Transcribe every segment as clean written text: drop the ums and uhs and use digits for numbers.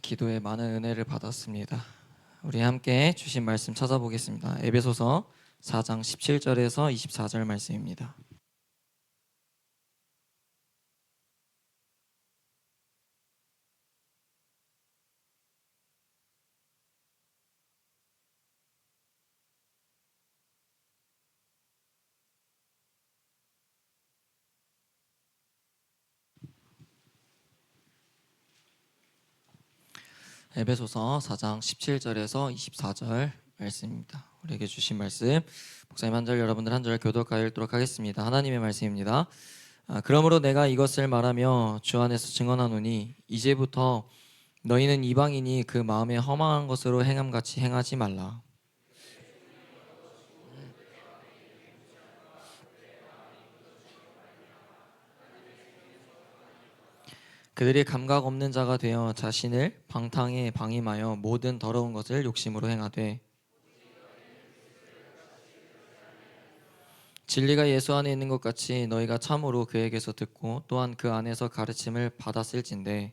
기도에 많은 은혜를 받았습니다. 우리 함께 주신 말씀 찾아보겠습니다. 에베소서 4장 17절에서 24절 말씀입니다. 에베소서 4장 17절에서 24절 말씀입니다. 우리에게 주신 말씀 목사님 한 절, 여러분들 한 절 교독하여 읽도록 하겠습니다. 하나님의 말씀입니다. 그러므로 내가 이것을 말하며 주 안에서 증언하노니 이제부터 너희는 이방인이 그 마음에 허망한 것으로 행함같이 행하지 말라. 그들이 감각 없는 자가 되어 자신을 방탕에 방임하여 모든 더러운 것을 욕심으로 행하되 진리가 예수 안에 있는 것 같이 너희가 참으로 그에게서 듣고 또한 그 안에서 가르침을 받았을진데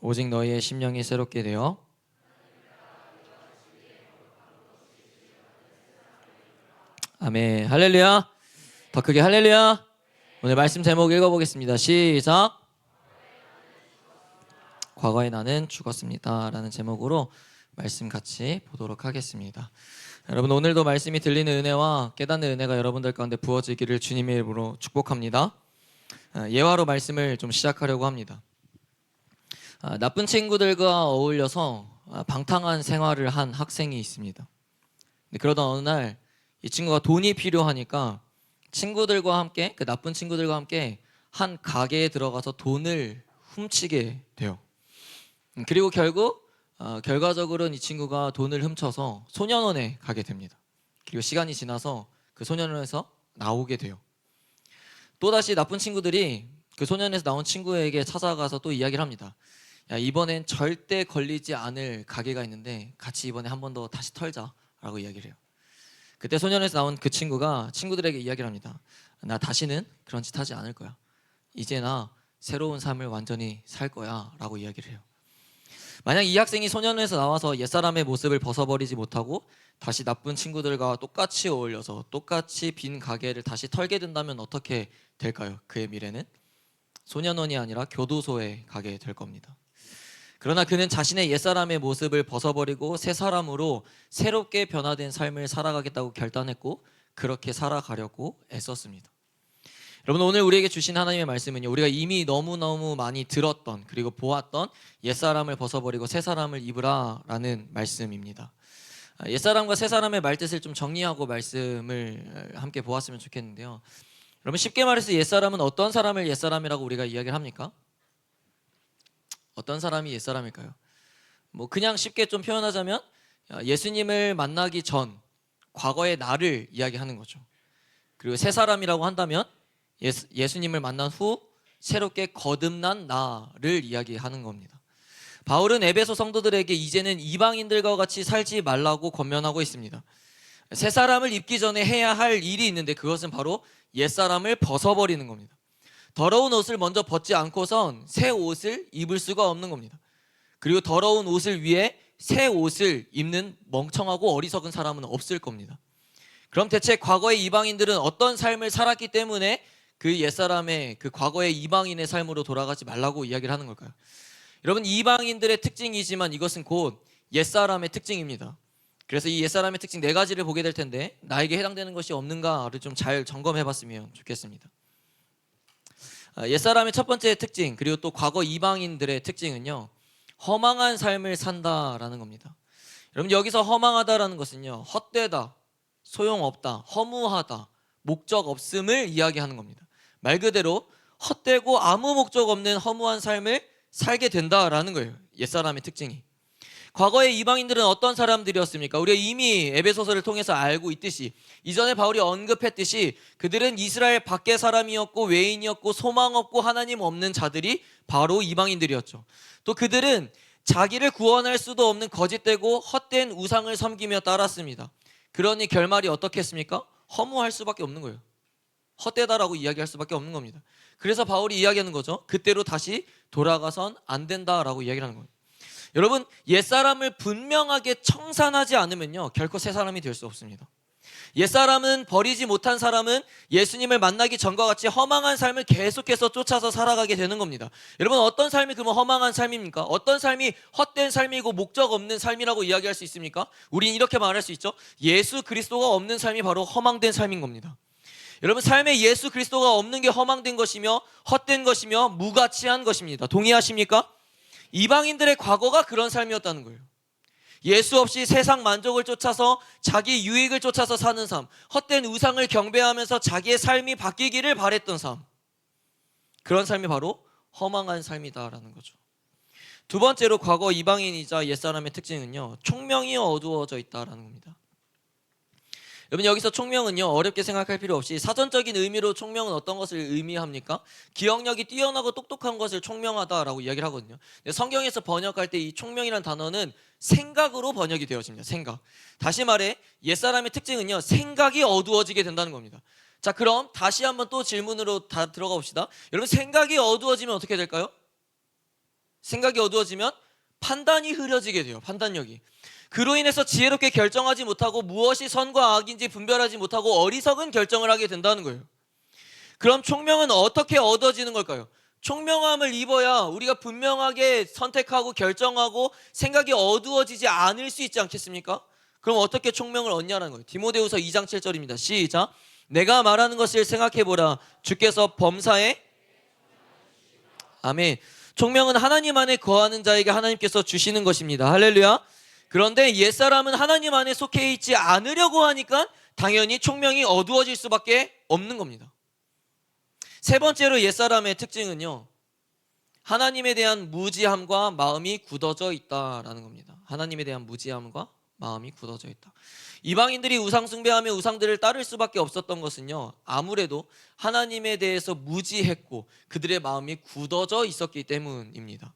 오직 너희의 심령이 새롭게 되어 아멘. 할렐루야. 더 크게 할렐루야. 오늘 말씀 제목 읽어보겠습니다. 시작. 과거에 나는 죽었습니다 라는 제목으로 말씀 같이 보도록 하겠습니다. 여러분, 오늘도 말씀이 들리는 은혜와 깨닫는 은혜가 여러분들 가운데 부어지기를 주님의 이름으로 축복합니다. 예화로 말씀을 좀 시작하려고 합니다. 나쁜 친구들과 어울려서 방탕한 생활을 한 학생이 있습니다. 그러던 어느 날 이 친구가 돈이 필요하니까 친구들과 함께, 그 나쁜 친구들과 함께 한 가게에 들어가서 돈을 훔치게 돼요. 그리고 결과적으로는 이 친구가 돈을 훔쳐서 소년원에 가게 됩니다. 그리고 시간이 지나서 그 소년원에서 나오게 돼요. 또다시 나쁜 친구들이 그 소년원에서 나온 친구에게 찾아가서 또 이야기를 합니다. 야, 이번엔 절대 걸리지 않을 가게가 있는데 같이 이번에 한 번 더 다시 털자라고 이야기를 해요. 그때 소년원에서 나온 그 친구가 친구들에게 이야기를 합니다. 나 다시는 그런 짓 하지 않을 거야. 이제 나 새로운 삶을 완전히 살 거야 라고 이야기를 해요. 만약 이 학생이 소년원에서 나와서 옛사람의 모습을 벗어버리지 못하고 다시 나쁜 친구들과 똑같이 어울려서 똑같이 빈 가게를 다시 털게 된다면 어떻게 될까요? 그의 미래는 소년원이 아니라 교도소에 가게 될 겁니다. 그러나 그는 자신의 옛사람의 모습을 벗어버리고 새 사람으로 새롭게 변화된 삶을 살아가겠다고 결단했고 그렇게 살아가려고 애썼습니다. 여러분, 오늘 우리에게 주신 하나님의 말씀은요, 우리가 이미 너무너무 많이 들었던 그리고 보았던 옛사람을 벗어버리고 새 사람을 입으라 라는 말씀입니다. 옛사람과 새 사람의 말뜻을 좀 정리하고 말씀을 함께 보았으면 좋겠는데요. 여러분, 쉽게 말해서 옛사람은 어떤 사람을 옛사람이라고 우리가 이야기를 합니까? 어떤 사람이 옛사람일까요? 그냥 쉽게 좀 표현하자면 예수님을 만나기 전 과거의 나를 이야기하는 거죠. 그리고 새 사람이라고 한다면 예수님을 만난 후 새롭게 거듭난 나를 이야기하는 겁니다. 바울은 에베소 성도들에게 이제는 이방인들과 같이 살지 말라고 권면하고 있습니다. 새 사람을 입기 전에 해야 할 일이 있는데 그것은 바로 옛사람을 벗어버리는 겁니다. 더러운 옷을 먼저 벗지 않고선 새 옷을 입을 수가 없는 겁니다. 그리고 더러운 옷을 위해 새 옷을 입는 멍청하고 어리석은 사람은 없을 겁니다. 그럼 대체 과거의 이방인들은 어떤 삶을 살았기 때문에 그 옛사람의 그 과거의 이방인의 삶으로 돌아가지 말라고 이야기를 하는 걸까요? 여러분, 이방인들의 특징이지만 이것은 곧 옛사람의 특징입니다. 그래서 이 옛사람의 특징 4가지를 보게 될 텐데 나에게 해당되는 것이 없는가를 좀 잘 점검해 봤으면 좋겠습니다. 옛사람의 첫 번째 특징, 그리고 또 과거 이방인들의 특징은요, 허망한 삶을 산다라는 겁니다. 여러분, 여기서 허망하다라는 것은요, 헛되다, 소용없다, 허무하다, 목적 없음을 이야기하는 겁니다. 말 그대로 헛되고 아무 목적 없는 허무한 삶을 살게 된다라는 거예요. 옛사람의 특징이. 과거의 이방인들은 어떤 사람들이었습니까? 우리가 이미 에베소서를 통해서 알고 있듯이, 이전에 바울이 언급했듯이 그들은 이스라엘 밖의 사람이었고 외인이었고 소망 없고 하나님 없는 자들이 바로 이방인들이었죠. 또 그들은 자기를 구원할 수도 없는 거짓되고 헛된 우상을 섬기며 따랐습니다. 그러니 결말이 어떻겠습니까? 허무할 수밖에 없는 거예요. 헛되다라고 이야기할 수밖에 없는 겁니다. 그래서 바울이 이야기하는 거죠. 그때로 다시 돌아가선 안 된다라고 이야기를 하는 거예요. 여러분, 옛사람을 분명하게 청산하지 않으면요 결코 새 사람이 될 수 없습니다. 옛사람은, 버리지 못한 사람은 예수님을 만나기 전과 같이 허망한 삶을 계속해서 쫓아서 살아가게 되는 겁니다. 여러분, 어떤 삶이 그러면 허망한 삶입니까? 어떤 삶이 헛된 삶이고 목적 없는 삶이라고 이야기할 수 있습니까? 우린 이렇게 말할 수 있죠. 예수 그리스도가 없는 삶이 바로 허망된 삶인 겁니다. 여러분, 삶에 예수 그리스도가 없는 게 허망된 것이며 헛된 것이며 무가치한 것입니다. 동의하십니까? 이방인들의 과거가 그런 삶이었다는 거예요. 예수 없이 세상 만족을 쫓아서 자기 유익을 쫓아서 사는 삶, 헛된 우상을 경배하면서 자기의 삶이 바뀌기를 바랬던 삶, 그런 삶이 바로 허망한 삶이다라는 거죠. 두 번째로 과거 이방인이자 옛사람의 특징은요, 총명이 어두워져 있다라는 겁니다. 여러분, 여기서 총명은요 어렵게 생각할 필요 없이 사전적인 의미로 총명은 어떤 것을 의미합니까? 기억력이 뛰어나고 똑똑한 것을 총명하다라고 이야기를 하거든요. 근데 성경에서 번역할 때 이 총명이라는 단어는 생각으로 번역이 되어집니다. 생각. 다시 말해 옛사람의 특징은요 생각이 어두워지게 된다는 겁니다. 자, 그럼 다시 한번 또 질문으로 다 들어가 봅시다. 여러분, 생각이 어두워지면 어떻게 될까요? 생각이 어두워지면 판단이 흐려지게 돼요. 판단력이. 그로 인해서 지혜롭게 결정하지 못하고 무엇이 선과 악인지 분별하지 못하고 어리석은 결정을 하게 된다는 거예요. 그럼 총명은 어떻게 얻어지는 걸까요? 총명함을 입어야 우리가 분명하게 선택하고 결정하고 생각이 어두워지지 않을 수 있지 않겠습니까? 그럼 어떻게 총명을 얻냐는 거예요. 디모데후서 2장 7절입니다. 시작. 내가 말하는 것을 생각해보라. 주께서 범사에 아멘. 총명은 하나님 안에 거하는 자에게 하나님께서 주시는 것입니다. 할렐루야. 그런데 옛사람은 하나님 안에 속해 있지 않으려고 하니까 당연히 총명이 어두워질 수밖에 없는 겁니다. 세 번째로 옛사람의 특징은요, 하나님에 대한 무지함과 마음이 굳어져 있다라는 겁니다. 하나님에 대한 무지함과 마음이 굳어져 있다. 이방인들이 우상 숭배하며 우상들을 따를 수밖에 없었던 것은요, 아무래도 하나님에 대해서 무지했고 그들의 마음이 굳어져 있었기 때문입니다.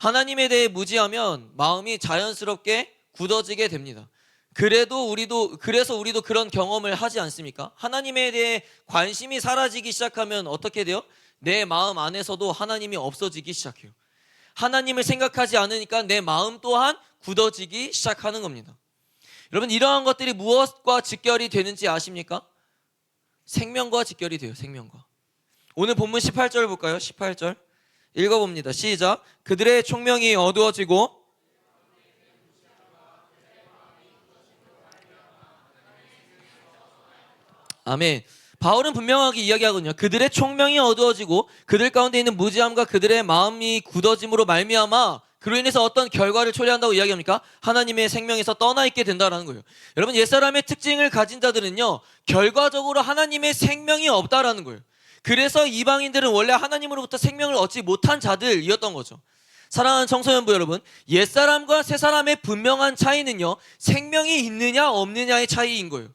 하나님에 대해 무지하면 마음이 자연스럽게 굳어지게 됩니다. 그래서 우리도 그런 경험을 하지 않습니까? 하나님에 대해 관심이 사라지기 시작하면 어떻게 돼요? 내 마음 안에서도 하나님이 없어지기 시작해요. 하나님을 생각하지 않으니까 내 마음 또한 굳어지기 시작하는 겁니다. 여러분, 이러한 것들이 무엇과 직결이 되는지 아십니까? 생명과 직결이 돼요. 생명과. 오늘 본문 18절 볼까요? 18절 읽어봅니다. 시작. 그들의 총명이 어두워지고 아멘. 바울은 분명하게 이야기하거든요. 그들의 총명이 어두워지고 그들 가운데 있는 무지함과 그들의 마음이 굳어짐으로 말미암아 그로 인해서 어떤 결과를 초래한다고 이야기합니까? 하나님의 생명에서 떠나 있게 된다는 거예요. 여러분, 옛사람의 특징을 가진 자들은요 결과적으로 하나님의 생명이 없다라는 거예요. 그래서 이방인들은 원래 하나님으로부터 생명을 얻지 못한 자들이었던 거죠. 사랑하는 청소년부 여러분, 옛사람과 새사람의 분명한 차이는요 생명이 있느냐 없느냐의 차이인 거예요.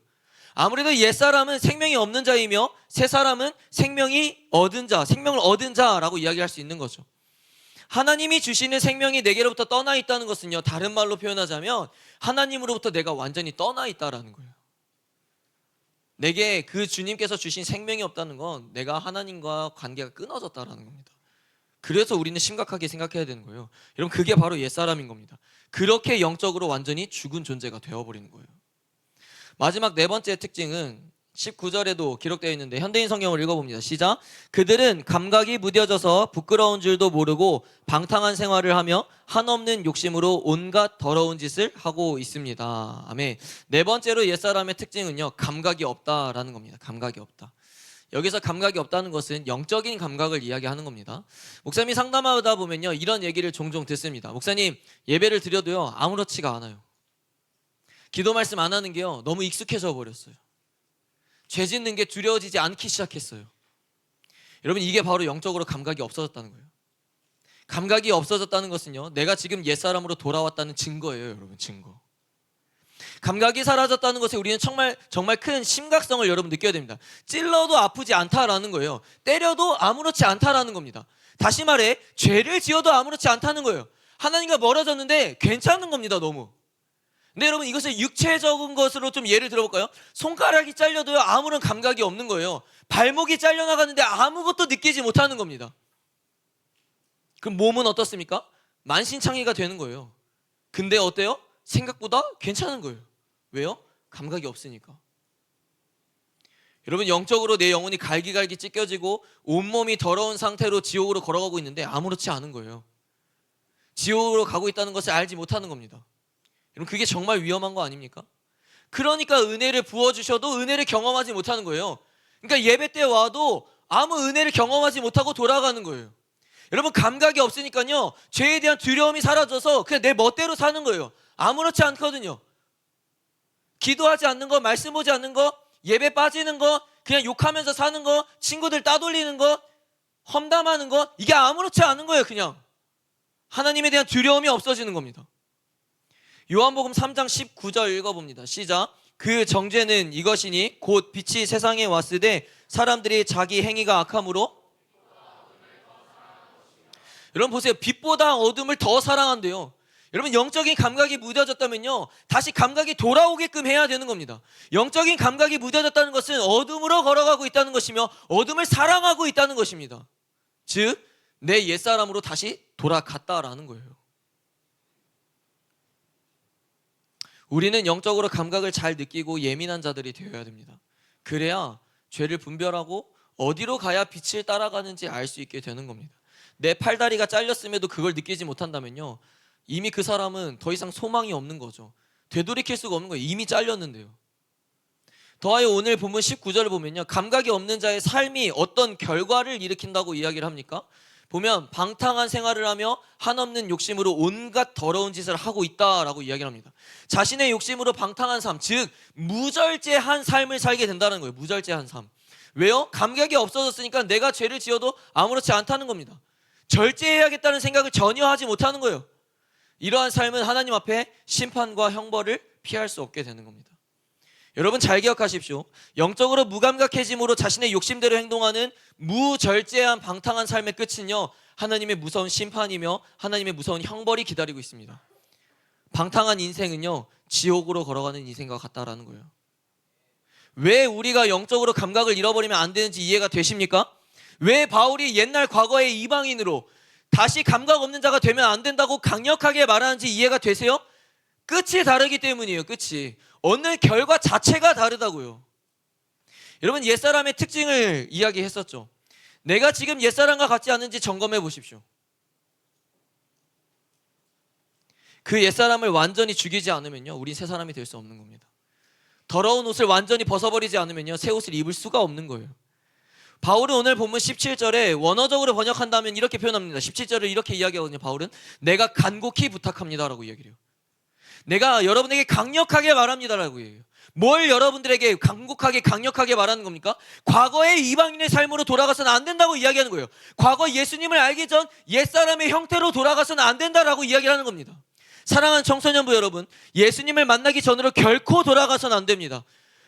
아무래도 옛사람은 생명이 없는 자이며 새사람은 생명을 얻은 자라고 이야기할 수 있는 거죠. 하나님이 주시는 생명이 내게로부터 떠나 있다는 것은요, 다른 말로 표현하자면 하나님으로부터 내가 완전히 떠나 있다라는 거예요. 내게 그 주님께서 주신 생명이 없다는 건 내가 하나님과 관계가 끊어졌다라는 겁니다. 그래서 우리는 심각하게 생각해야 되는 거예요. 여러분, 그게 바로 옛사람인 겁니다. 그렇게 영적으로 완전히 죽은 존재가 되어버리는 거예요. 마지막 네 번째 특징은 19절에도 기록되어 있는데 현대인 성경을 읽어봅니다. 시작. 그들은 감각이 무뎌져서 부끄러운 줄도 모르고 방탕한 생활을 하며 한없는 욕심으로 온갖 더러운 짓을 하고 있습니다. 아멘. 네 번째로 옛사람의 특징은요, 감각이 없다라는 겁니다. 감각이 없다. 여기서 감각이 없다는 것은 영적인 감각을 이야기하는 겁니다. 목사님이 상담하다 보면요 이런 얘기를 종종 듣습니다. 목사님, 예배를 드려도요 아무렇지가 않아요. 기도 말씀 안 하는 게요 너무 익숙해져 버렸어요. 죄 짓는 게 두려워지지 않기 시작했어요. 여러분, 이게 바로 영적으로 감각이 없어졌다는 거예요. 감각이 없어졌다는 것은요 내가 지금 옛사람으로 돌아왔다는 증거예요. 여러분, 증거. 감각이 사라졌다는 것에 우리는 정말 큰 심각성을 여러분 느껴야 됩니다. 찔러도 아프지 않다라는 거예요. 때려도 아무렇지 않다라는 겁니다. 다시 말해 죄를 지어도 아무렇지 않다는 거예요. 하나님과 멀어졌는데 괜찮은 겁니다. 너무. 근데 여러분 이것을 육체적인 것으로 좀 예를 들어볼까요? 손가락이 잘려도요 아무런 감각이 없는 거예요. 발목이 잘려나가는데 아무것도 느끼지 못하는 겁니다. 그럼 몸은 어떻습니까? 만신창이가 되는 거예요. 근데 어때요? 생각보다 괜찮은 거예요. 왜요? 감각이 없으니까. 여러분 영적으로 내 영혼이 갈기갈기 찢겨지고 온몸이 더러운 상태로 지옥으로 걸어가고 있는데 아무렇지 않은 거예요. 지옥으로 가고 있다는 것을 알지 못하는 겁니다. 여러분 그게 정말 위험한 거 아닙니까? 그러니까 은혜를 부어주셔도 은혜를 경험하지 못하는 거예요. 그러니까 예배 때 와도 아무 은혜를 경험하지 못하고 돌아가는 거예요. 여러분 감각이 없으니까요 죄에 대한 두려움이 사라져서 그냥 내 멋대로 사는 거예요. 아무렇지 않거든요. 기도하지 않는 거, 말씀 보지 않는 거, 예배 빠지는 거, 그냥 욕하면서 사는 거, 친구들 따돌리는 거, 험담하는 거, 이게 아무렇지 않은 거예요. 그냥 하나님에 대한 두려움이 없어지는 겁니다. 요한복음 3장 19절 읽어봅니다. 시작. 그 정죄는 이것이니 곧 빛이 세상에 왔으되 사람들이 자기 행위가 악함으로. 여러분 보세요. 빛보다 어둠을 더 사랑한대요. 여러분 영적인 감각이 무뎌졌다면요 다시 감각이 돌아오게끔 해야 되는 겁니다. 영적인 감각이 무뎌졌다는 것은 어둠으로 걸어가고 있다는 것이며 어둠을 사랑하고 있다는 것입니다. 즉 내 옛사람으로 다시 돌아갔다라는 거예요. 우리는 영적으로 감각을 잘 느끼고 예민한 자들이 되어야 됩니다. 그래야 죄를 분별하고 어디로 가야 빛을 따라가는지 알 수 있게 되는 겁니다. 내 팔다리가 잘렸음에도 그걸 느끼지 못한다면요 이미 그 사람은 더 이상 소망이 없는 거죠. 되돌이킬 수가 없는 거예요. 이미 잘렸는데요. 더하여 오늘 본문 19절을 보면요 감각이 없는 자의 삶이 어떤 결과를 일으킨다고 이야기를 합니까? 보면 방탕한 생활을 하며 한없는 욕심으로 온갖 더러운 짓을 하고 있다라고 이야기를 합니다. 자신의 욕심으로 방탕한 삶, 즉 무절제한 삶을 살게 된다는 거예요. 무절제한 삶. 왜요? 감각이 없어졌으니까 내가 죄를 지어도 아무렇지 않다는 겁니다. 절제해야겠다는 생각을 전혀 하지 못하는 거예요. 이러한 삶은 하나님 앞에 심판과 형벌을 피할 수 없게 되는 겁니다. 여러분 잘 기억하십시오. 영적으로 무감각해짐으로 자신의 욕심대로 행동하는 무절제한 방탕한 삶의 끝은요 하나님의 무서운 심판이며 하나님의 무서운 형벌이 기다리고 있습니다. 방탕한 인생은요 지옥으로 걸어가는 인생과 같다라는 거예요. 왜 우리가 영적으로 감각을 잃어버리면 안 되는지 이해가 되십니까? 왜 바울이 옛날 과거의 이방인으로 다시 감각 없는 자가 되면 안 된다고 강력하게 말하는지 이해가 되세요? 끝이 다르기 때문이에요. 끝이. 얻는 결과 자체가 다르다고요. 여러분 옛사람의 특징을 이야기했었죠. 내가 지금 옛사람과 같지 않은지 점검해 보십시오. 그 옛사람을 완전히 죽이지 않으면요 우린 새 사람이 될 수 없는 겁니다. 더러운 옷을 완전히 벗어버리지 않으면요 새 옷을 입을 수가 없는 거예요. 바울은 오늘 본문 17절에 원어적으로 번역한다면 이렇게 표현합니다. 17절을 이렇게 이야기하거든요. 바울은 내가 간곡히 부탁합니다 라고 이야기를 해요. 내가 여러분에게 강력하게 말합니다라고 해요. 뭘 여러분들에게 강력하게 말하는 겁니까? 과거의 이방인의 삶으로 돌아가서는 안 된다고 이야기하는 거예요. 과거 예수님을 알기 전 옛사람의 형태로 돌아가서는 안 된다라고 이야기하는 겁니다. 사랑하는 청소년부 여러분, 예수님을 만나기 전으로 결코 돌아가서는 안 됩니다.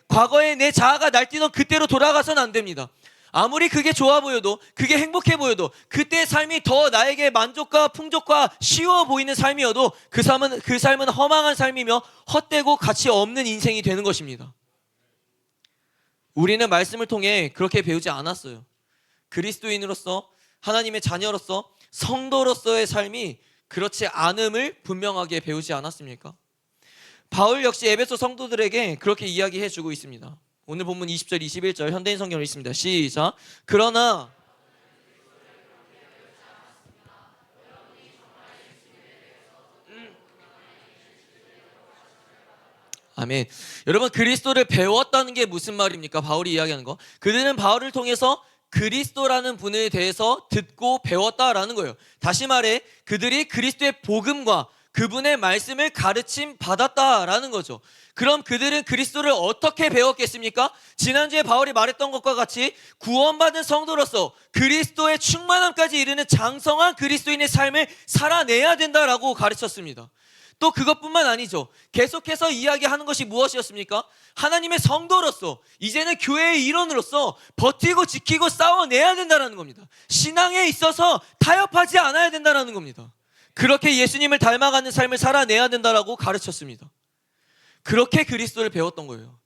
과거에 내 자아가 날뛰던 그때로 돌아가서는 안 됩니다. 아무리 그게 좋아 보여도, 그게 행복해 보여도, 그때의 삶이 더 나에게 만족과 풍족과 쉬워 보이는 삶이어도 그 삶은 허망한 삶이며 헛되고 가치 없는 인생이 되는 것입니다. 우리는 말씀을 통해 그렇게 배우지 않았어요. 그리스도인으로서, 하나님의 자녀로서, 성도로서의 삶이 그렇지 않음을 분명하게 배우지 않았습니까? 바울 역시 에베소 성도들에게 그렇게 이야기해주고 있습니다. 오늘 본문 20절 21절 현대인 성경을 읽습니다. 시작. 그러나 아멘. 여러분 그리스도를 배웠다는 게 무슨 말입니까? 바울이 이야기하는 거. 그들은 바울을 통해서 그리스도라는 분에 대해서 듣고 배웠다라는 거예요. 다시 말해 그들이 그리스도의 복음과 그분의 말씀을 가르침 받았다라는 거죠. 그럼 그들은 그리스도를 어떻게 배웠겠습니까? 지난주에 바울이 말했던 것과 같이 구원받은 성도로서 그리스도의 충만함까지 이르는 장성한 그리스도인의 삶을 살아내야 된다라고 가르쳤습니다. 또 그것뿐만 아니죠. 계속해서 이야기하는 것이 무엇이었습니까? 하나님의 성도로서 이제는 교회의 일원으로서 버티고 지키고 싸워내야 된다는 겁니다. 신앙에 있어서 타협하지 않아야 된다는 겁니다. 그렇게 예수님을 닮아가는 삶을 살아내야 된다라고 가르쳤습니다. 그렇게 그리스도를 배웠던 거예요.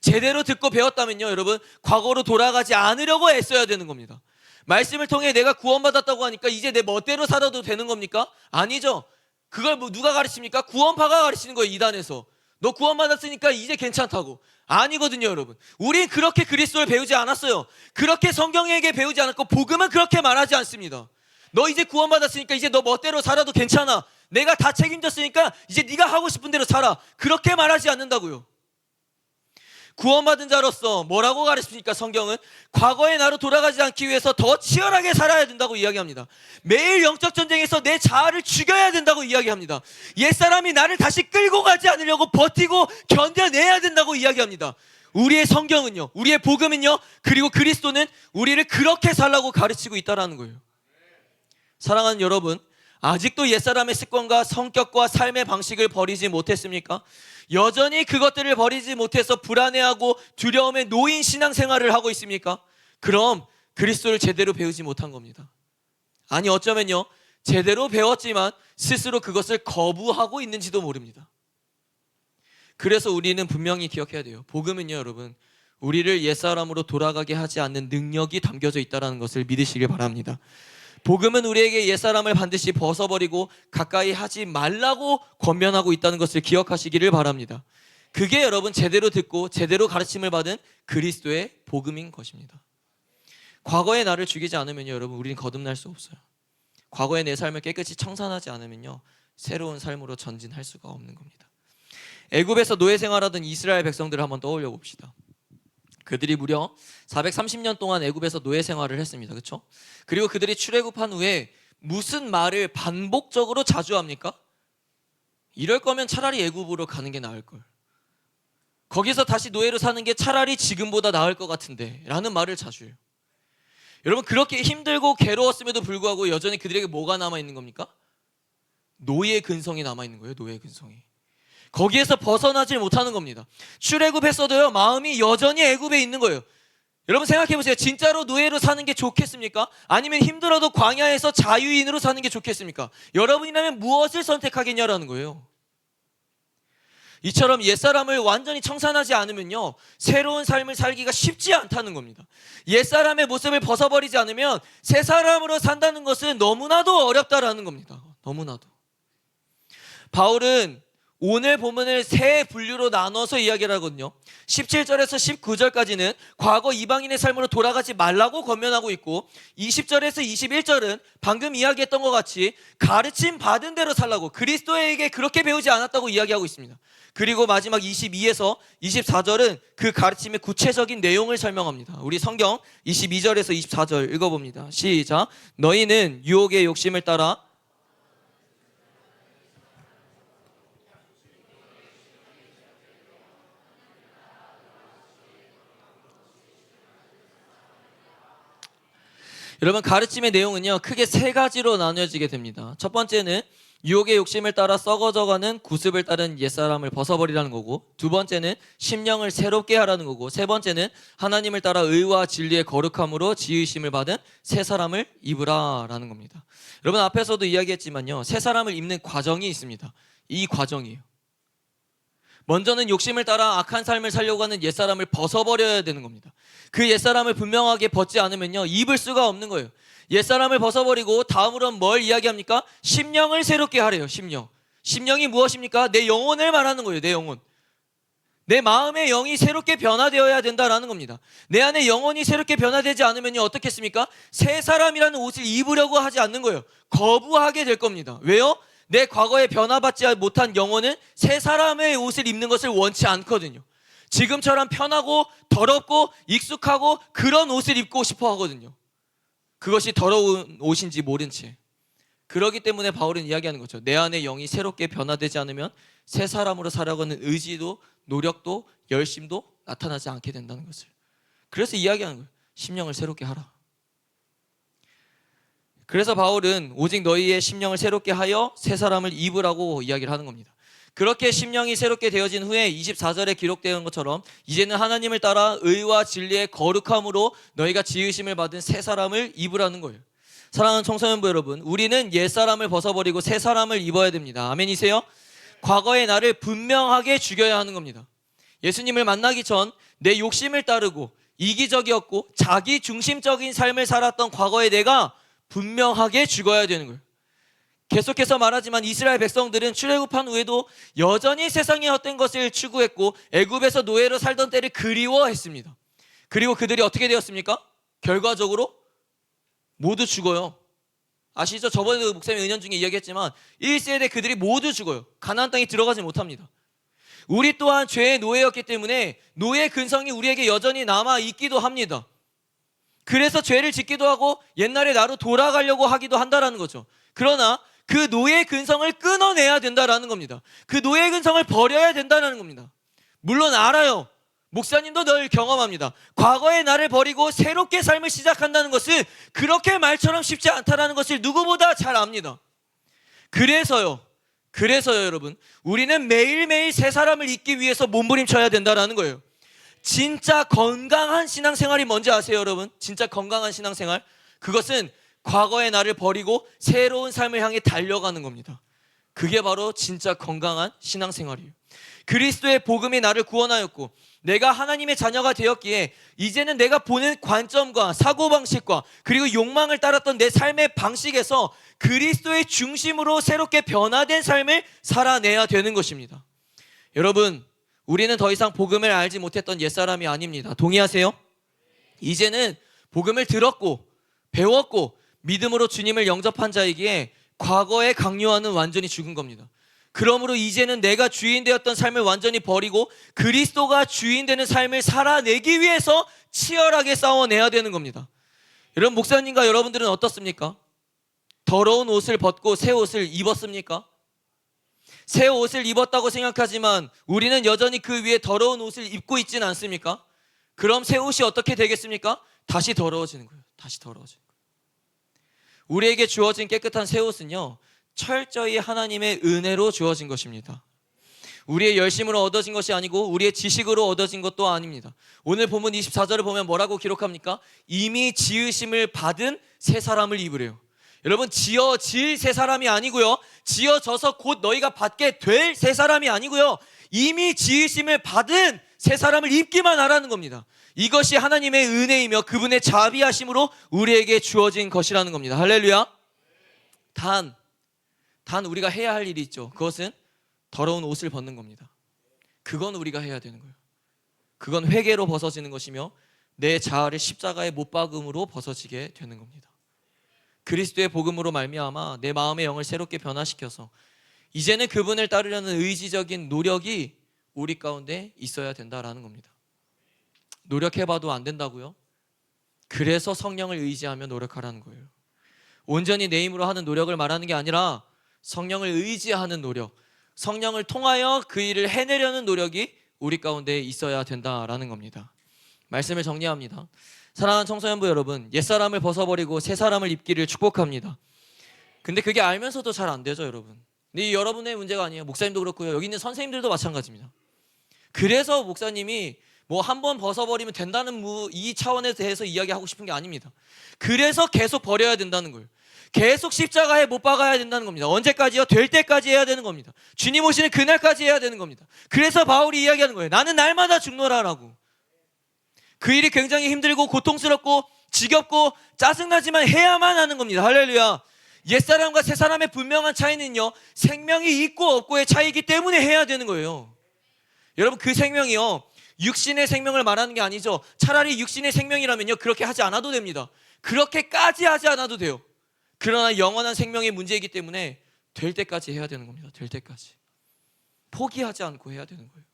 제대로 듣고 배웠다면요, 여러분, 과거로 돌아가지 않으려고 애써야 되는 겁니다. 말씀을 통해 내가 구원받았다고 하니까 이제 내 멋대로 살아도 되는 겁니까? 아니죠. 그걸 누가 가르칩니까? 구원파가 가르치는 거예요. 이단에서 너 구원받았으니까 이제 괜찮다고. 아니거든요, 여러분. 우린 그렇게 그리스도를 배우지 않았어요. 그렇게 성경에게 배우지 않았고, 복음은 그렇게 말하지 않습니다. 너 이제 구원받았으니까 이제 너 멋대로 살아도 괜찮아. 내가 다 책임졌으니까 이제 네가 하고 싶은 대로 살아. 그렇게 말하지 않는다고요. 구원받은 자로서 뭐라고 가르칩니까? 성경은 과거의 나로 돌아가지 않기 위해서 더 치열하게 살아야 된다고 이야기합니다. 매일 영적 전쟁에서 내 자아를 죽여야 된다고 이야기합니다. 옛사람이 나를 다시 끌고 가지 않으려고 버티고 견뎌내야 된다고 이야기합니다. 우리의 성경은요, 우리의 복음은요, 그리고 그리스도는 우리를 그렇게 살라고 가르치고 있다는 거예요. 사랑하는 여러분, 아직도 옛사람의 습관과 성격과 삶의 방식을 버리지 못했습니까? 여전히 그것들을 버리지 못해서 불안해하고 두려움에 놓인 신앙생활을 하고 있습니까? 그럼 그리스도를 제대로 배우지 못한 겁니다. 아니, 어쩌면요, 제대로 배웠지만 스스로 그것을 거부하고 있는지도 모릅니다. 그래서 우리는 분명히 기억해야 돼요. 복음은요, 여러분, 우리를 옛사람으로 돌아가게 하지 않는 능력이 담겨져 있다는 것을 믿으시길 바랍니다. 복음은 우리에게 옛사람을 반드시 벗어버리고 가까이 하지 말라고 권면하고 있다는 것을 기억하시기를 바랍니다. 그게 여러분 제대로 듣고 제대로 가르침을 받은 그리스도의 복음인 것입니다. 과거의 나를 죽이지 않으면요, 여러분, 우리는 거듭날 수 없어요. 과거의 내 삶을 깨끗이 청산하지 않으면요, 새로운 삶으로 전진할 수가 없는 겁니다. 애굽에서 노예 생활하던 이스라엘 백성들을 한번 떠올려 봅시다. 그들이 무려 430년 동안 애굽에서 노예 생활을 했습니다. 그렇죠? 그리고 그들이 출애굽한 후에 무슨 말을 반복적으로 자주 합니까? 이럴 거면 차라리 애굽으로 가는 게 나을 걸. 거기서 다시 노예로 사는 게 차라리 지금보다 나을 것 같은데 라는 말을 자주 해요. 여러분, 그렇게 힘들고 괴로웠음에도 불구하고 여전히 그들에게 뭐가 남아있는 겁니까? 노예 근성이 남아있는 거예요. 노예 근성이. 거기에서 벗어나질 못하는 겁니다. 출애굽했어도요, 마음이 여전히 애굽에 있는 거예요. 여러분 생각해보세요. 진짜로 노예로 사는 게 좋겠습니까? 아니면 힘들어도 광야에서 자유인으로 사는 게 좋겠습니까? 여러분이라면 무엇을 선택하겠냐라는 거예요. 이처럼 옛사람을 완전히 청산하지 않으면요, 새로운 삶을 살기가 쉽지 않다는 겁니다. 옛사람의 모습을 벗어버리지 않으면 새 사람으로 산다는 것은 너무나도 어렵다라는 겁니다. 너무나도. 바울은 오늘 본문을 세 분류로 나눠서 이야기를 하거든요. 17절에서 19절까지는 과거 이방인의 삶으로 돌아가지 말라고 권면하고 있고, 20절에서 21절은 방금 이야기했던 것 같이 가르침 받은 대로 살라고, 그리스도에게 그렇게 배우지 않았다고 이야기하고 있습니다. 그리고 마지막 22에서 24절은 그 가르침의 구체적인 내용을 설명합니다. 우리 성경 22절에서 24절 읽어봅니다. 시작. 너희는 유혹의 욕심을 따라 여러분, 가르침의 내용은요, 크게 세 가지로 나뉘어지게 됩니다. 첫 번째는 유혹의 욕심을 따라 썩어져가는 구습을 따른 옛사람을 벗어버리라는 거고, 두 번째는 심령을 새롭게 하라는 거고, 세 번째는 하나님을 따라 의와 진리의 거룩함으로 지으심을 받은 새 사람을 입으라라는 겁니다. 여러분, 앞에서도 이야기했지만요, 새 사람을 입는 과정이 있습니다. 이 과정이에요. 먼저는 욕심을 따라 악한 삶을 살려고 하는 옛사람을 벗어버려야 되는 겁니다. 그 옛사람을 분명하게 벗지 않으면요, 입을 수가 없는 거예요. 옛사람을 벗어버리고 다음으로는 뭘 이야기합니까? 심령을 새롭게 하래요. 심령이 무엇입니까? 내 영혼을 말하는 거예요. 내 영혼. 내 마음의 영이 새롭게 변화되어야 된다라는 겁니다. 내 안에 영혼이 새롭게 변화되지 않으면요, 어떻겠습니까? 새 사람이라는 옷을 입으려고 하지 않는 거예요. 거부하게 될 겁니다. 왜요? 내 과거에 변화받지 못한 영혼은 새 사람의 옷을 입는 것을 원치 않거든요. 지금처럼 편하고 더럽고 익숙하고 그런 옷을 입고 싶어 하거든요. 그것이 더러운 옷인지 모른 채. 그렇기 때문에 바울은 이야기하는 거죠. 내 안에 영이 새롭게 변화되지 않으면 새 사람으로 살아가는 의지도 노력도 열심도 나타나지 않게 된다는 것을. 그래서 이야기하는 거예요. 심령을 새롭게 하라. 그래서 바울은 오직 너희의 심령을 새롭게 하여 새 사람을 입으라고 이야기를 하는 겁니다. 그렇게 심령이 새롭게 되어진 후에 24절에 기록되어 것처럼 이제는 하나님을 따라 의와 진리의 거룩함으로 너희가 지으심을 받은 새 사람을 입으라는 거예요. 사랑하는 청소년부 여러분, 우리는 옛사람을 벗어버리고 새 사람을 입어야 됩니다. 아멘이세요? 과거의 나를 분명하게 죽여야 하는 겁니다. 예수님을 만나기 전 내 욕심을 따르고 이기적이었고 자기 중심적인 삶을 살았던 과거의 내가 분명하게 죽어야 되는 거예요. 계속해서 말하지만 이스라엘 백성들은 출애굽한 후에도 여전히 세상의 헛된 것을 추구했고 애굽에서 노예로 살던 때를 그리워했습니다. 그리고 그들이 어떻게 되었습니까? 결과적으로 모두 죽어요. 아시죠? 저번에도 목사님 은연 중에 이야기했지만 1세대 그들이 모두 죽어요. 가나안 땅에 들어가지 못합니다. 우리 또한 죄의 노예였기 때문에 노예 근성이 우리에게 여전히 남아 있기도 합니다. 그래서 죄를 짓기도 하고 옛날의 나로 돌아가려고 하기도 한다라는 거죠. 그러나 그 노예 근성을 끊어내야 된다라는 겁니다. 그 노예 근성을 버려야 된다는 겁니다. 물론 알아요. 목사님도 늘 경험합니다. 과거의 나를 버리고 새롭게 삶을 시작한다는 것은 그렇게 말처럼 쉽지 않다는 것을 누구보다 잘 압니다. 그래서요 여러분, 우리는 매일매일 새 사람을 잊기 위해서 몸부림쳐야 된다는 거예요. 진짜 건강한 신앙생활이 뭔지 아세요, 여러분? 진짜 건강한 신앙생활? 그것은 과거의 나를 버리고 새로운 삶을 향해 달려가는 겁니다. 그게 바로 진짜 건강한 신앙생활이에요. 그리스도의 복음이 나를 구원하였고 내가 하나님의 자녀가 되었기에 이제는 내가 보는 관점과 사고방식과 그리고 욕망을 따랐던 내 삶의 방식에서 그리스도의 중심으로 새롭게 변화된 삶을 살아내야 되는 것입니다. 여러분, 우리는 더 이상 복음을 알지 못했던 옛사람이 아닙니다. 동의하세요? 이제는 복음을 들었고 배웠고 믿음으로 주님을 영접한 자이기에 과거의 강요하는 완전히 죽은 겁니다. 그러므로 이제는 내가 주인 되었던 삶을 완전히 버리고 그리스도가 주인 되는 삶을 살아내기 위해서 치열하게 싸워내야 되는 겁니다. 여러분, 목사님과 여러분들은 어떻습니까? 더러운 옷을 벗고 새 옷을 입었습니까? 새 옷을 입었다고 생각하지만 우리는 여전히 그 위에 더러운 옷을 입고 있지는 않습니까? 그럼 새 옷이 어떻게 되겠습니까? 다시 더러워지는 거예요. 다시 더러워지는 거예요. 우리에게 주어진 깨끗한 새 옷은요, 철저히 하나님의 은혜로 주어진 것입니다. 우리의 열심으로 얻어진 것이 아니고 우리의 지식으로 얻어진 것도 아닙니다. 오늘 본문 24절을 보면 뭐라고 기록합니까? 이미 지으심을 받은 새 사람을 입으래요. 여러분, 지어질 새 사람이 아니고요, 지어져서 곧 너희가 받게 될 새 사람이 아니고요, 이미 지으심을 받은 새 사람을 입기만 하라는 겁니다. 이것이 하나님의 은혜이며 그분의 자비하심으로 우리에게 주어진 것이라는 겁니다. 할렐루야. 단 우리가 해야 할 일이 있죠. 그것은 더러운 옷을 벗는 겁니다. 그건 우리가 해야 되는 거예요. 그건 회개로 벗어지는 것이며 내 자아를 십자가의 못 박음으로 벗어지게 되는 겁니다. 그리스도의 복음으로 말미암아 내 마음의 영을 새롭게 변화시켜서 이제는 그분을 따르려는 의지적인 노력이 우리 가운데 있어야 된다라는 겁니다. 노력해봐도 안 된다고요? 그래서 성령을 의지하며 노력하라는 거예요. 온전히 내 힘으로 하는 노력을 말하는 게 아니라 성령을 의지하는 노력, 성령을 통하여 그 일을 해내려는 노력이 우리 가운데 있어야 된다라는 겁니다. 말씀을 정리합니다. 사랑하는 청소년부 여러분, 옛사람을 벗어버리고 새사람을 입기를 축복합니다. 근데 그게 알면서도 잘 안 되죠, 여러분. 근데 이 여러분의 문제가 아니에요. 목사님도 그렇고요, 여기 있는 선생님들도 마찬가지입니다. 그래서 목사님이 뭐 한 번 벗어버리면 된다는 이 차원에 대해서 이야기하고 싶은 게 아닙니다. 그래서 계속 버려야 된다는 거예요. 계속 십자가에 못 박아야 된다는 겁니다. 언제까지요? 될 때까지 해야 되는 겁니다. 주님 오시는 그날까지 해야 되는 겁니다. 그래서 바울이 이야기하는 거예요. 나는 날마다 죽노라라고. 그 일이 굉장히 힘들고 고통스럽고 지겹고 짜증나지만 해야만 하는 겁니다. 할렐루야. 옛사람과 새사람의 분명한 차이는요, 생명이 있고 없고의 차이이기 때문에 해야 되는 거예요. 여러분, 그 생명이요, 육신의 생명을 말하는 게 아니죠. 차라리 육신의 생명이라면요, 그렇게 하지 않아도 됩니다. 그렇게까지 하지 않아도 돼요. 그러나 영원한 생명의 문제이기 때문에 될 때까지 해야 되는 겁니다. 될 때까지 포기하지 않고 해야 되는 거예요.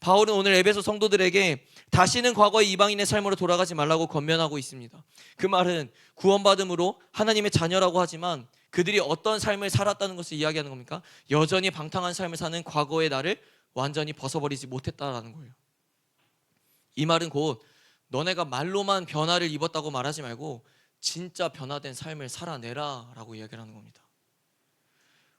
바울은 오늘 에베소 성도들에게 다시는 과거의 이방인의 삶으로 돌아가지 말라고 권면하고 있습니다. 그 말은 구원받음으로 하나님의 자녀라고 하지만 그들이 어떤 삶을 살았다는 것을 이야기하는 겁니까? 여전히 방탕한 삶을 사는 과거의 나를 완전히 벗어버리지 못했다라는 거예요. 이 말은 곧 너네가 말로만 변화를 입었다고 말하지 말고 진짜 변화된 삶을 살아내라 라고 이야기를 하는 겁니다.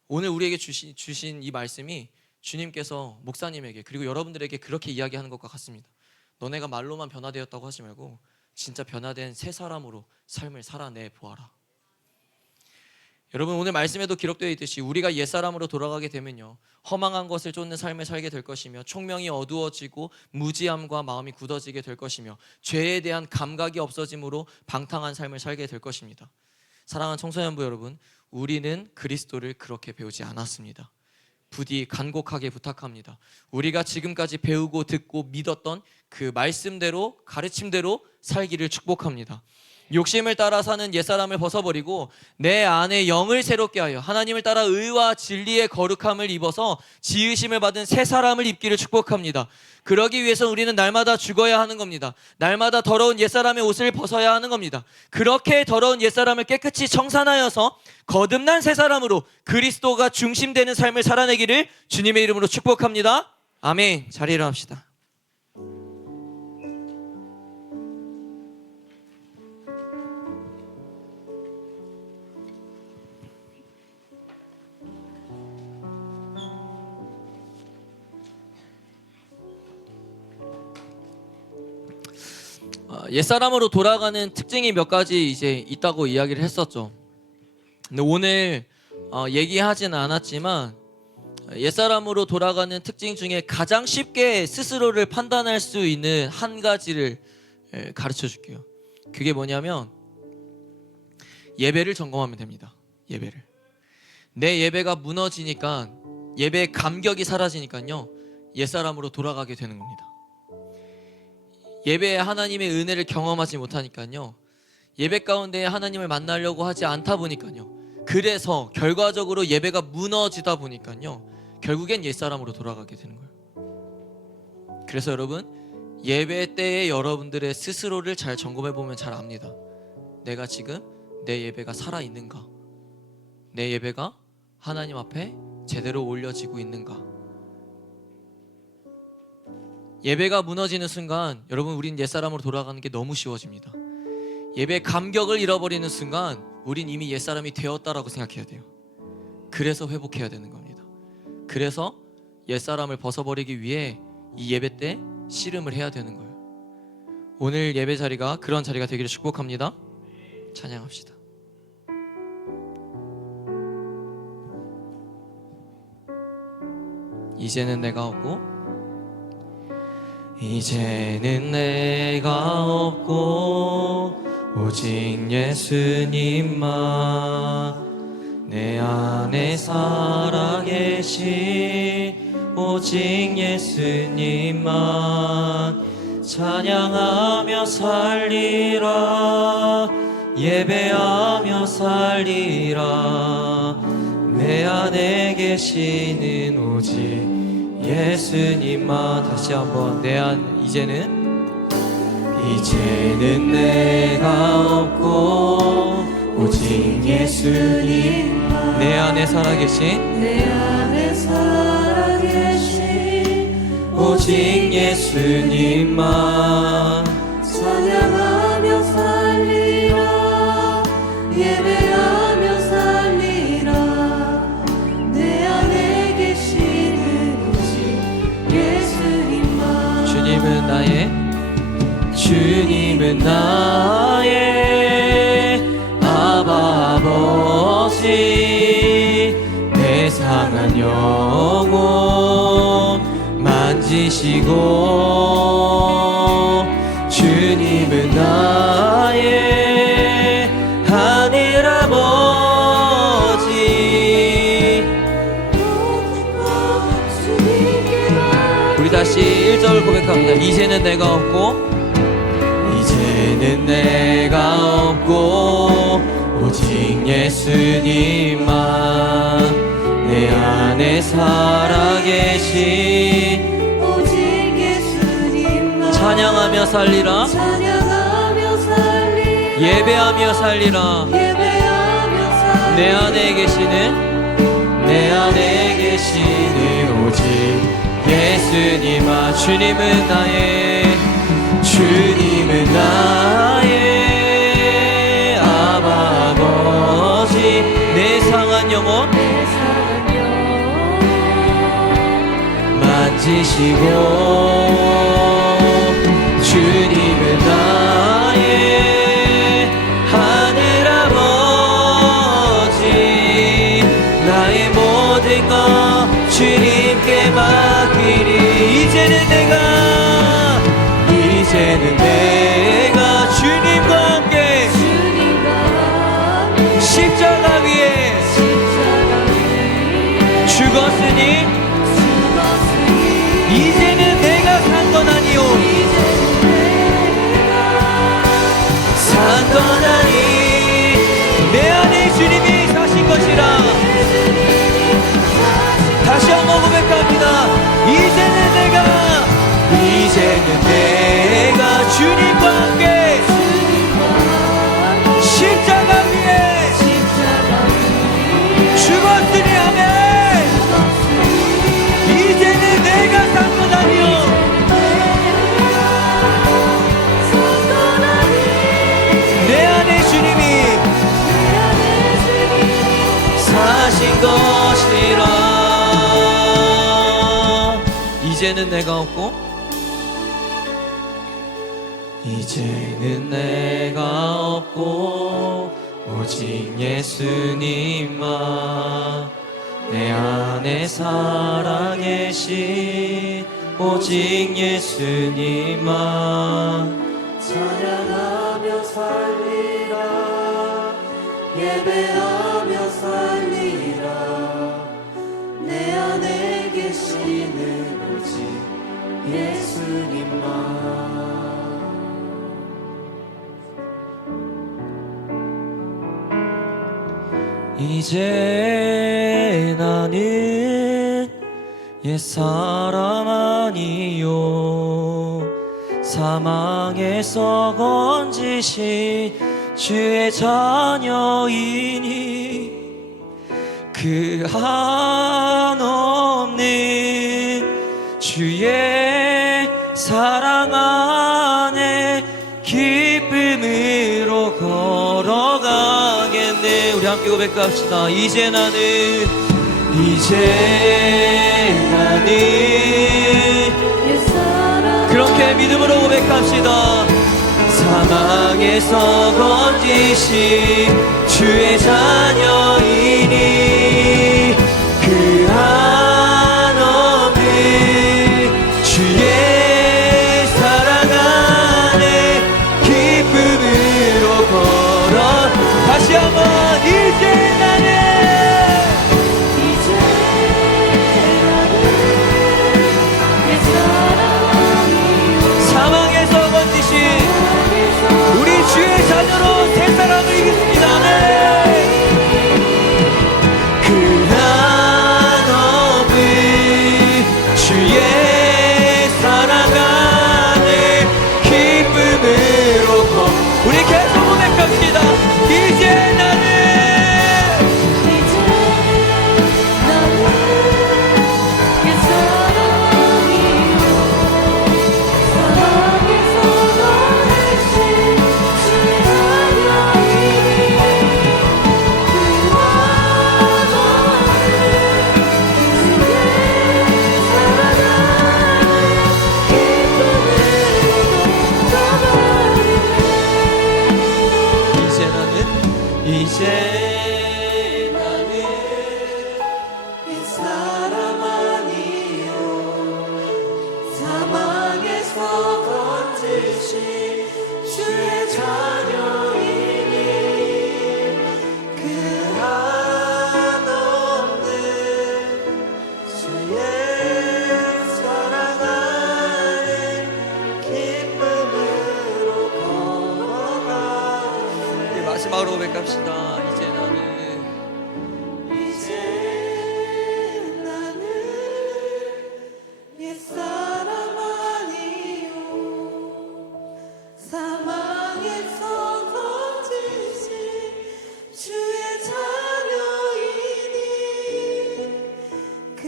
오늘 우리에게 주신 이 말씀이 주님께서 목사님에게 그리고 여러분들에게 그렇게 이야기하는 것과 같습니다. 너네가 말로만 변화되었다고 하지 말고 진짜 변화된 새 사람으로 삶을 살아내 보아라. 여러분, 오늘 말씀에도 기록되어 있듯이 우리가 옛사람으로 돌아가게 되면요, 허망한 것을 쫓는 삶을 살게 될 것이며, 총명이 어두워지고 무지함과 마음이 굳어지게 될 것이며, 죄에 대한 감각이 없어짐으로 방탕한 삶을 살게 될 것입니다. 사랑하는 청소년부 여러분, 우리는 그리스도를 그렇게 배우지 않았습니다. 부디 간곡하게 부탁합니다. 우리가 지금까지 배우고 듣고 믿었던 그 말씀대로, 가르침대로 살기를 축복합니다. 욕심을 따라 사는 옛사람을 벗어버리고 내 안에 영을 새롭게 하여 하나님을 따라 의와 진리의 거룩함을 입어서 지으심을 받은 새 사람을 입기를 축복합니다. 그러기 위해서 우리는 날마다 죽어야 하는 겁니다. 날마다 더러운 옛사람의 옷을 벗어야 하는 겁니다. 그렇게 더러운 옛사람을 깨끗이 청산하여서 거듭난 새 사람으로 그리스도가 중심되는 삶을 살아내기를 주님의 이름으로 축복합니다. 아멘. 자리에 일어납시다. 옛사람으로 돌아가는 특징이 몇 가지 이제 있다고 이야기를 했었죠. 근데 오늘 얘기하지는 않았지만 옛사람으로 돌아가는 특징 중에 가장 쉽게 스스로를 판단할 수 있는 한 가지를 가르쳐 줄게요. 그게 뭐냐면 예배를 점검하면 됩니다. 예배를. 내 예배가 무너지니까, 예배의 감격이 사라지니까요, 옛사람으로 돌아가게 되는 겁니다. 예배에 하나님의 은혜를 경험하지 못하니까요, 예배 가운데 하나님을 만나려고 하지 않다 보니까요, 그래서 결과적으로 예배가 무너지다 보니까요, 결국엔 옛사람으로 돌아가게 되는 거예요. 그래서 여러분, 예배 때에 여러분들의 스스로를 잘 점검해 보면 잘 압니다. 내가 지금 내 예배가 살아있는가? 내 예배가 하나님 앞에 제대로 올려지고 있는가? 예배가 무너지는 순간 여러분, 우린 옛사람으로 돌아가는 게 너무 쉬워집니다. 예배의 감격을 잃어버리는 순간 우린 이미 옛사람이 되었다라고 생각해야 돼요. 그래서 회복해야 되는 겁니다. 그래서 옛사람을 벗어버리기 위해 이 예배 때 씨름을 해야 되는 거예요. 오늘 예배 자리가 그런 자리가 되기를 축복합니다. 찬양합시다. 이제는 내가 없고, 이제는 내가 없고 오직 예수님만 내 안에 살아계신 오직 예수님만 찬양하며 살리라, 예배하며 살리라. 내 안에 계시는 오직 예수님만. 다시 한번, 이제는 내가 없고 오직 예수님만 내 안에 살아계신 오직 예수님만 찬양하며 살리라, 예배하며 살리라. 내 안에 계시는 오직 예수님만. 주님은 나의 아바 아버지, 내 상한 영혼 만지시고, 주님은 나의 하늘 아버지. 우리 다시 1절 고백합니다. 이제는 내가 없고, 이제는 내가 없고 오직 예수님만 내 안에 살아계신 오직 예수님만 찬양하며 살리라, 예배하며 살리라. 내 안에 계시는 오직 예수님아. 주님은 나의 아바 아버지, 내 상한 영혼 만지시고, 주님은 나의 하늘 아버지, 주님께 맡기리. 이제는 내가 주님과 함께 십자가 위에 죽었으니 이제는 내가 산 건 아니요 산 건 아니 내 안에 주님이 사신 것이라. 다시 한번 고백합니다. 이제는 내가 주님과 함께 십자가 위에 죽었으니 아멘. 이제는 내가 산 것 아니요 내 안에 주님이 사신 것이라. 이제는 내가 없고 이제는 내가 없고 오직 예수님만 내 안에 살아계신 오직 예수님만 찬양하며 살리라 예배하며 살리라 내 안에 계시는 오직 예수님만. 이제 나는 옛사람 아니요 사망에서 건지신 주의 자녀이니 그 한없는 주의 사랑 안에 기쁨으로 걸어가겠네. 우리 함께 고백합시다. 이제 나는 그렇게 믿음으로 고백합시다. 사망에서 건지신 주의 자녀이니 그 한없는 주의 사랑 안에 기쁨으로 걸어. 다시 한번 이제 나는 사망에서 건지신 우리 주의 자녀로 새 사람을 이겼습니다. 네. 그 한없는 주의 사랑 안에 기쁨으로 우리 계속 고백합시다. 이제 나는 옛사람 아니요 사망에서 건지신 주의 자녀이니 그 한없는 주의 사랑 안에 기쁨으로 걸어가. 마지막으로 고백합시다. 옛사람 아니요 사망에서 건지신 주의 자녀이니 그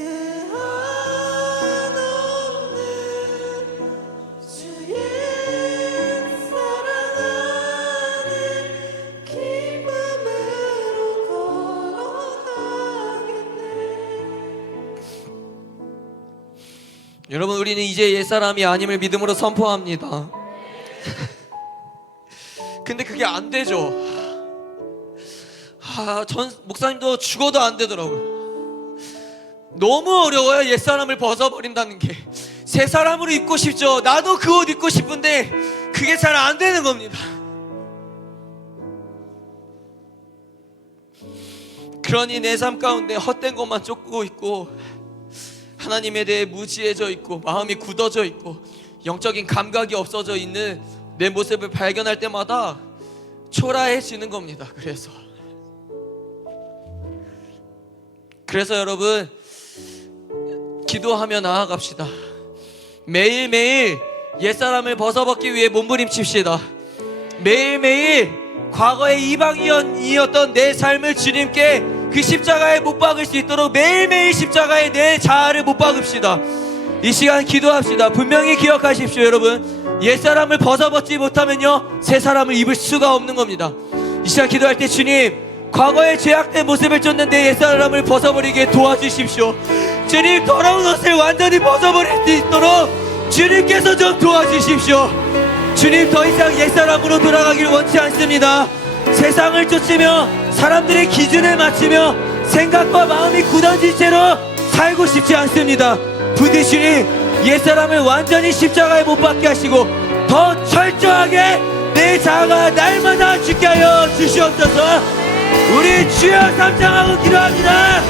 한없는 주의 사랑 안에 기쁨으로 걸어가겠네. 여러분, 우리는 이제 옛사람이 아님을 믿음으로 선포합니다. 근데 그게 안 되죠. 전 목사님도 죽어도 안 되더라고요. 너무 어려워요. 옛사람을 벗어버린다는 게. 새 사람으로 입고 싶죠. 나도 그 옷 입고 싶은데 그게 잘 안 되는 겁니다. 그러니 내 삶 가운데 헛된 것만 쫓고 있고 하나님에 대해 무지해져 있고 마음이 굳어져 있고 영적인 감각이 없어져 있는 내 모습을 발견할 때마다 초라해지는 겁니다. 그래서 여러분, 기도하며 나아갑시다. 매일매일 옛사람을 벗어벗기 위해 몸부림칩시다. 매일매일 과거의 이방인이었던 내 삶을 주님께 그 십자가에 못 박을 수 있도록 매일매일 십자가에 내 자아를 못 박읍시다. 이 시간 기도합시다. 분명히 기억하십시오. 여러분, 옛사람을 벗어벗지 못하면요 새 사람을 입을 수가 없는 겁니다. 이 시간 기도할 때 주님, 과거의 죄악된 모습을 쫓는 내 옛사람을 벗어버리게 도와주십시오. 주님, 더러운 옷을 완전히 벗어버릴 수 있도록 주님께서 좀 도와주십시오. 주님, 더 이상 옛사람으로 돌아가길 원치 않습니다. 세상을 쫓으며 사람들의 기준에 맞추며 생각과 마음이 굳어진 채로 살고 싶지 않습니다. 부디 주님, 옛사람을 완전히 십자가에 못 박게 하시고 더 철저하게 내 자아가 날마다 죽게 하여 주시옵소서. 우리 주여 삼창하고 기도합니다.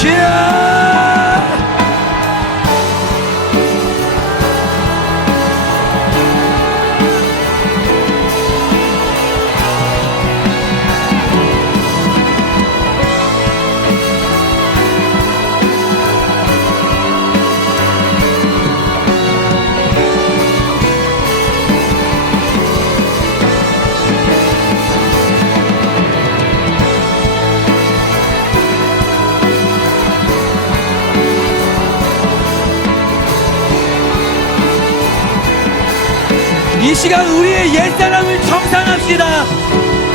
주여, 이 시간 우리의 옛사람을 청산합시다.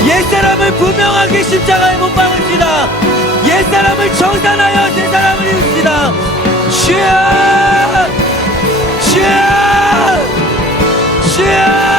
옛사람을 분명하게 십자가에 못 박읍시다. 옛사람을 청산하여 새 사람을 입읍시다. 주여, 주여, 주여.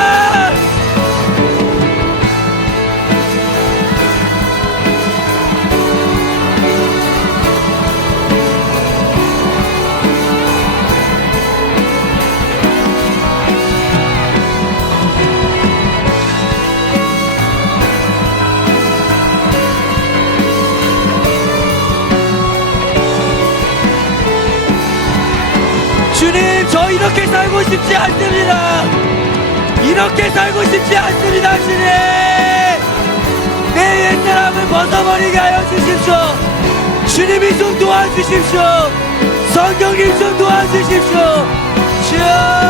주님, 저 이렇게 살고 싶지 않습니다. 이렇게 살고 싶지 않습니다. 주님, 내 옛사람을 벗어버리게 하여 주십시오. 주님이 좀 도와주십시오. 성령님 좀 도와주십시오. 주여,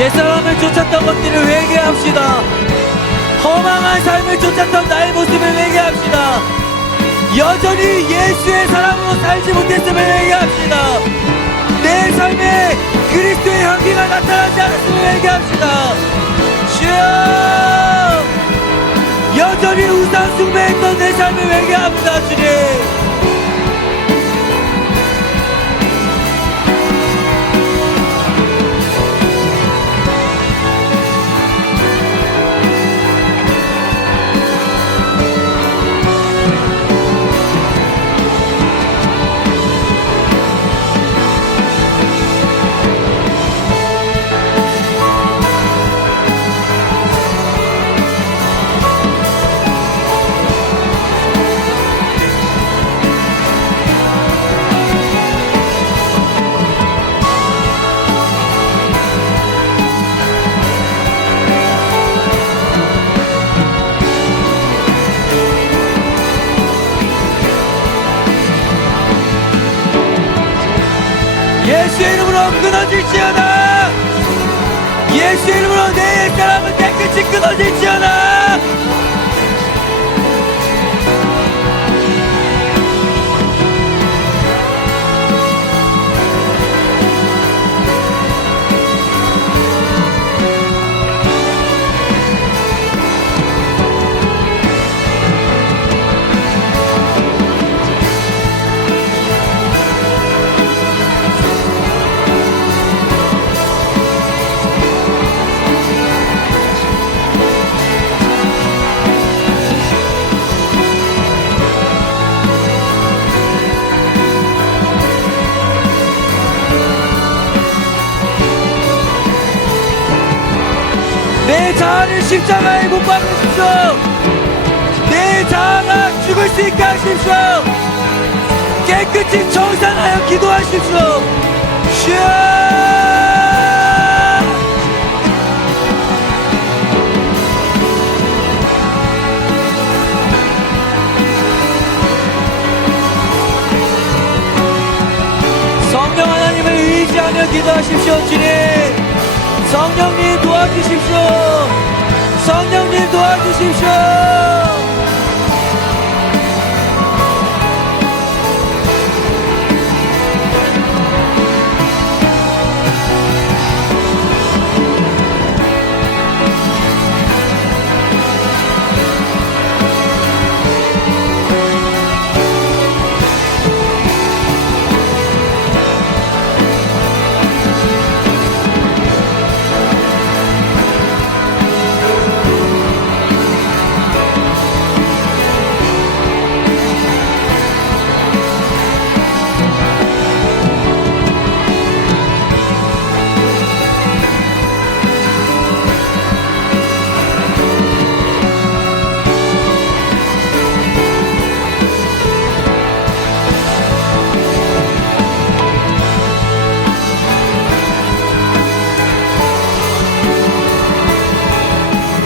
옛사람을 쫓았던 것들을 회개합시다. 허망한 삶을 쫓았던 나의 모습을 회개합시다. 여전히 예수의 사람으로 살지 못했음을 회개합시다. 내 삶에 그리스도의 향기가 나타나지 않았음을 회개합시다. 주여, 여전히 우상 숭배했던 내 삶을 회개합니다. 주님, 예수의 이름으로 끊어질지어다. 예수의 이름으로 내 옛사람은 깨끗이 끊어질지어다. 내 자아를 십자가에 못 박으십시오. 내 자아가 죽을 수 있게 하십시오. 깨끗이 정산하여 기도하십시오. 주여. 성령 하나님을 의지하며 기도하십시오. 주님, 성령님 도와주십시오. 성령님 도와주십시오.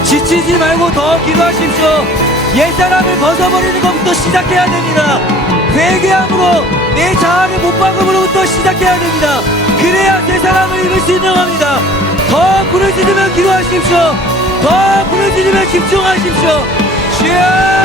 지치지 말고 더 기도하십시오. 옛사람을 벗어버리는 것부터 시작해야 됩니다. 회개함으로 내 자아를 못 박음으로부터 시작해야 됩니다. 그래야 새 사람을 입을 수 있는 겁니다. 더 부르짖으며 기도하십시오. 더 부르짖으며 집중하십시오. 주여.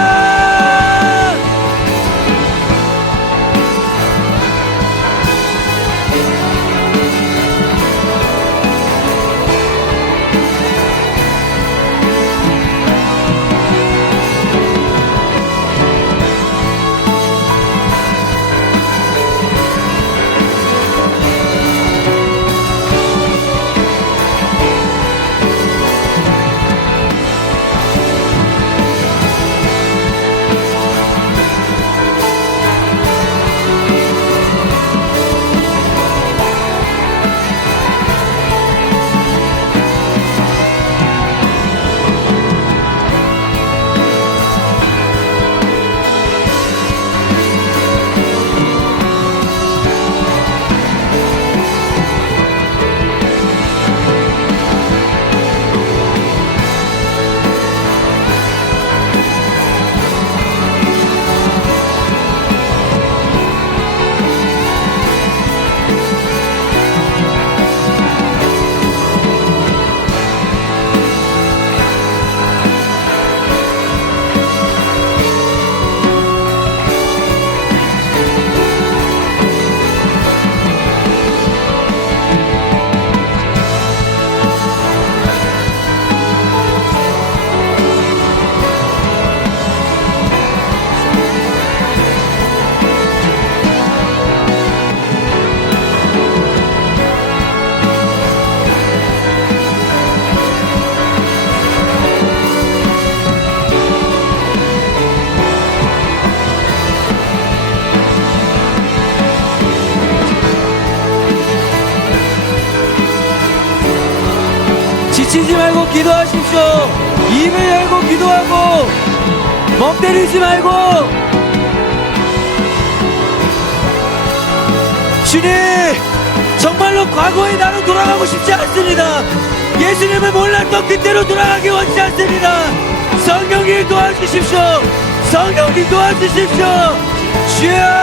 지치지 말고 기도하십시오. 입을 열고 기도하고 멍 때리지 말고. 주님, 정말로 과거의 나로 돌아가고 싶지 않습니다. 예수님을 몰랐던 그때로 돌아가기 원치 않습니다. 성령님 도와주십시오. 성령님 도와주십시오. 주여.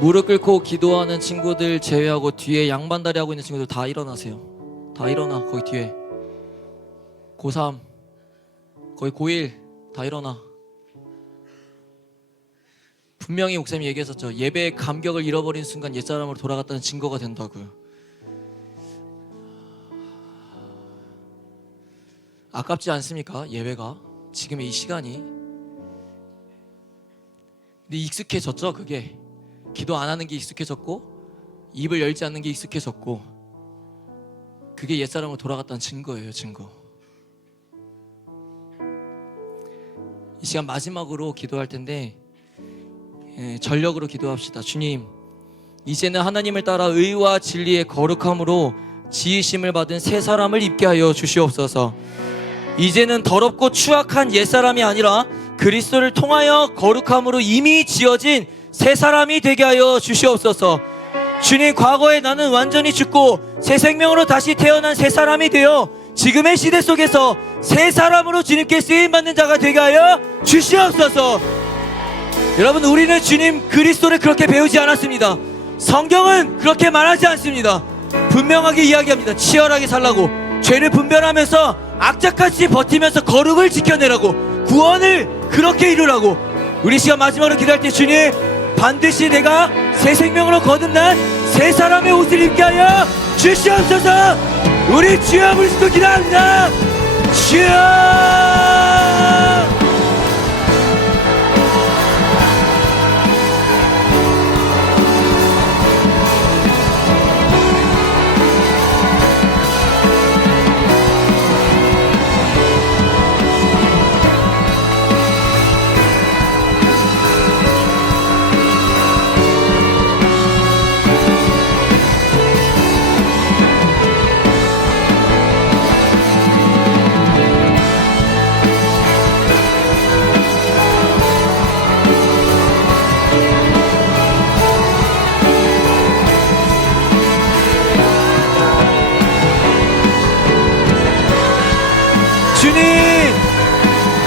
무릎 꿇고 기도하는 친구들 제외하고 뒤에 양반다리 하고 있는 친구들 다 일어나세요. 다 일어나. 거기 뒤에 고3 거기 고1 다 일어나. 분명히 목사님이 얘기했었죠. 예배의 감격을 잃어버린 순간 옛사람으로 돌아갔다는 증거가 된다고요. 아깝지 않습니까? 예배가 지금의 이 시간이. 근데 익숙해졌죠. 그게 기도 안 하는 게 익숙해졌고 입을 열지 않는 게 익숙해졌고 그게 옛사람으로 돌아갔다는 증거예요. 증거. 이 시간 마지막으로 기도할 텐데 전력으로 기도합시다. 주님, 이제는 하나님을 따라 의와 진리의 거룩함으로 지으심을 받은 새 사람을 입게 하여 주시옵소서. 이제는 더럽고 추악한 옛사람이 아니라 그리스도를 통하여 거룩함으로 이미 지어진 새 사람이 되게 하여 주시옵소서. 주님, 과거에 나는 완전히 죽고 새 생명으로 다시 태어난 새 사람이 되어 지금의 시대 속에서 새 사람으로 주님께 쓰임받는 자가 되게 하여 주시옵소서. 여러분, 우리는 주님 그리스도를 그렇게 배우지 않았습니다. 성경은 그렇게 말하지 않습니다. 분명하게 이야기합니다. 치열하게 살라고, 죄를 분별하면서 악착같이 버티면서 거룩을 지켜내라고, 구원을 그렇게 이루라고. 우리 시간 마지막으로 기도할 때 주님, 반드시 내가 새 생명으로 거듭난 새 사람의 옷을 입게 하여 주시옵소서. 우리 주여 그리스도 기도합니다. 주여.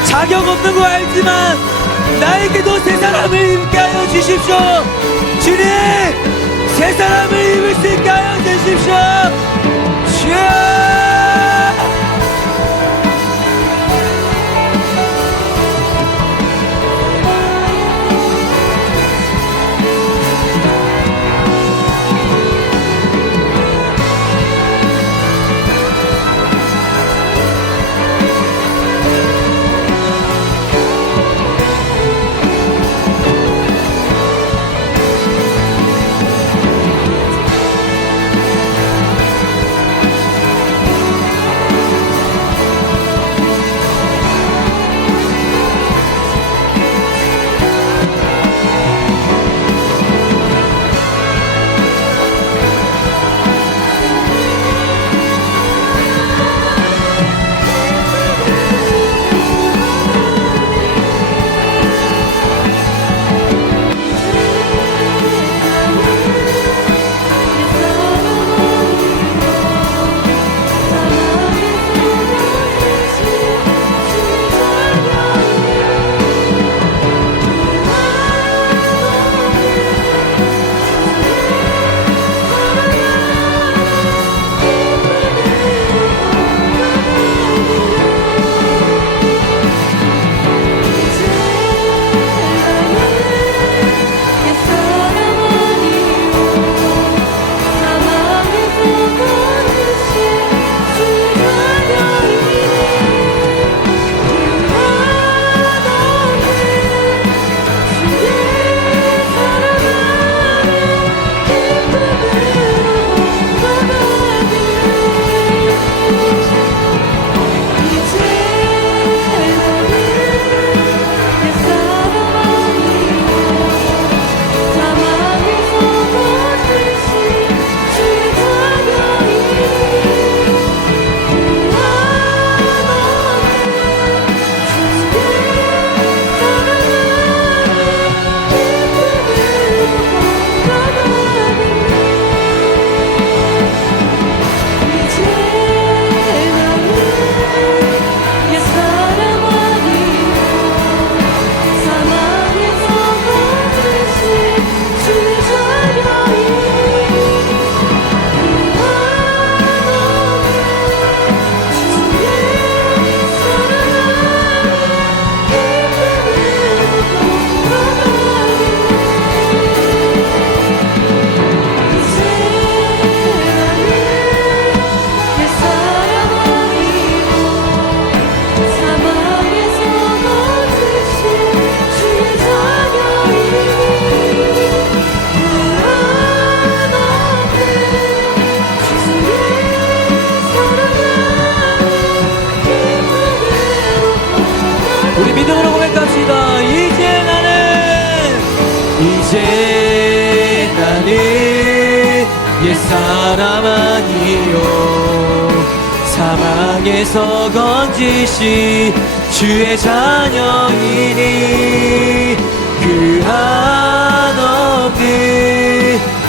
자격 없는 거 알지만 나에게도 새 사람을 입게 하여 주십시오. 주님, 새 사람을 입을 수 있게 하여 주십시오. 주여. 이제 나는 옛사람 아니요 사망에서 건지신 주의 자녀이니 그 한없는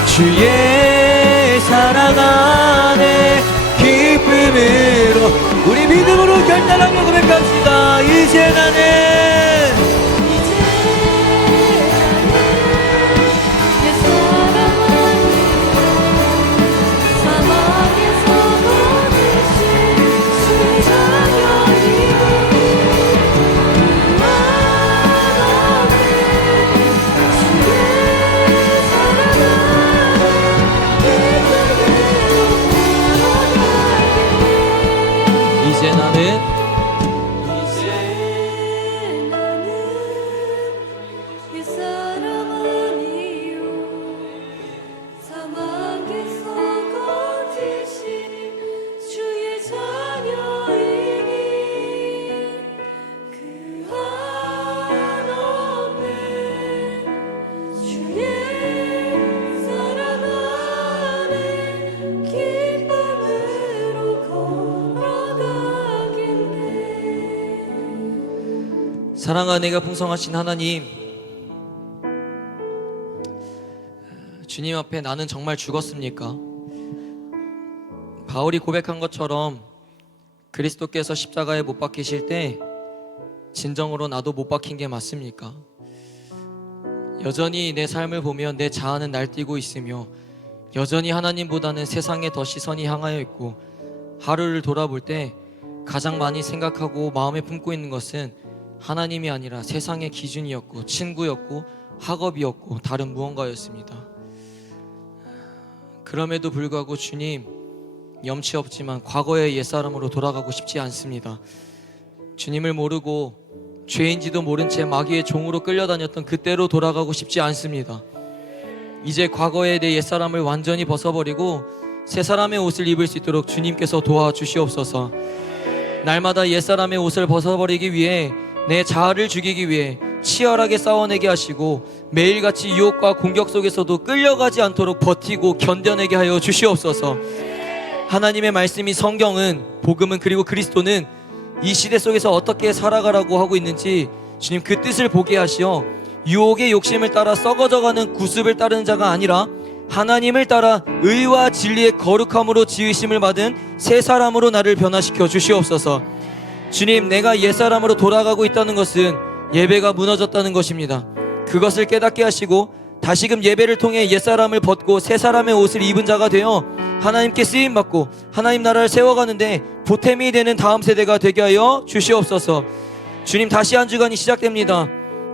주의 사랑 안에 기쁨으로 우리 믿음으로 결단하며 고백합시다. 이제 나는 이제 나는 옛사람 아니요 사막에서 거짓인 주의 자녀이니 그 한없는 주의 사랑 안에 기쁨으로 걸어가겠네. 사랑과 은혜가 풍성하신 하나님, 주님 앞에 나는 정말 죽었습니까? 바울이 고백한 것처럼 그리스도께서 십자가에 못 박히실 때 진정으로 나도 못 박힌 게 맞습니까? 여전히 내 삶을 보면 내 자아는 날뛰고 있으며 여전히 하나님보다는 세상에 더 시선이 향하여 있고 하루를 돌아볼 때 가장 많이 생각하고 마음에 품고 있는 것은 하나님이 아니라 세상의 기준이었고 친구였고 학업이었고 다른 무언가였습니다. 그럼에도 불구하고 주님, 염치 없지만 과거의 옛사람으로 돌아가고 싶지 않습니다. 주님을 모르고 죄인지도 모른 채 마귀의 종으로 끌려다녔던 그때로 돌아가고 싶지 않습니다. 이제 과거의 내 옛사람을 완전히 벗어버리고 새 사람의 옷을 입을 수 있도록 주님께서 도와주시옵소서. 날마다 옛사람의 옷을 벗어버리기 위해 내 자아를 죽이기 위해 치열하게 싸워내게 하시고 매일같이 유혹과 공격 속에서도 끌려가지 않도록 버티고 견뎌내게 하여 주시옵소서. 하나님의 말씀이 성경은, 복음은, 그리고 그리스도는 이 시대 속에서 어떻게 살아가라고 하고 있는지 주님 그 뜻을 보게 하시어 유혹의 욕심을 따라 썩어져가는 구습을 따르는 자가 아니라 하나님을 따라 의와 진리의 거룩함으로 지으심을 받은 새 사람으로 나를 변화시켜 주시옵소서. 주님, 내가 옛사람으로 돌아가고 있다는 것은 예배가 무너졌다는 것입니다. 그것을 깨닫게 하시고 다시금 예배를 통해 옛사람을 벗고 새 사람의 옷을 입은 자가 되어 하나님께 쓰임받고 하나님 나라를 세워가는데 보탬이 되는 다음 세대가 되게 하여 주시옵소서. 주님, 다시 한 주간이 시작됩니다.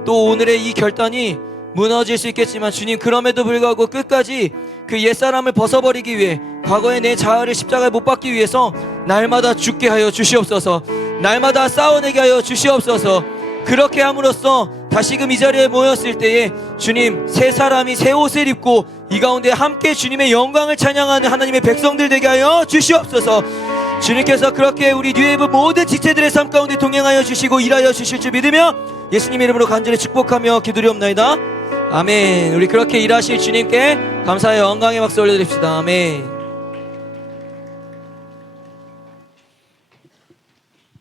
또 오늘의 이 결단이 무너질 수 있겠지만 주님, 그럼에도 불구하고 끝까지 그 옛사람을 벗어버리기 위해 과거의 내 자아를 십자가에 못 박기 위해서 날마다 죽게 하여 주시옵소서. 날마다 싸워내게 하여 주시옵소서. 그렇게 함으로써 다시금 이 자리에 모였을 때에 주님, 새 사람이 새 옷을 입고 이 가운데 함께 주님의 영광을 찬양하는 하나님의 백성들 되게 하여 주시옵소서. 주님께서 그렇게 우리 뉴웨이브 모든 지체들의 삶 가운데 동행하여 주시고 일하여 주실 줄 믿으며 예수님 이름으로 간절히 축복하며 기도리옵나이다. 아멘. 우리 그렇게 일하실 주님께 감사의 영광의 박수 올려드립시다. 아멘.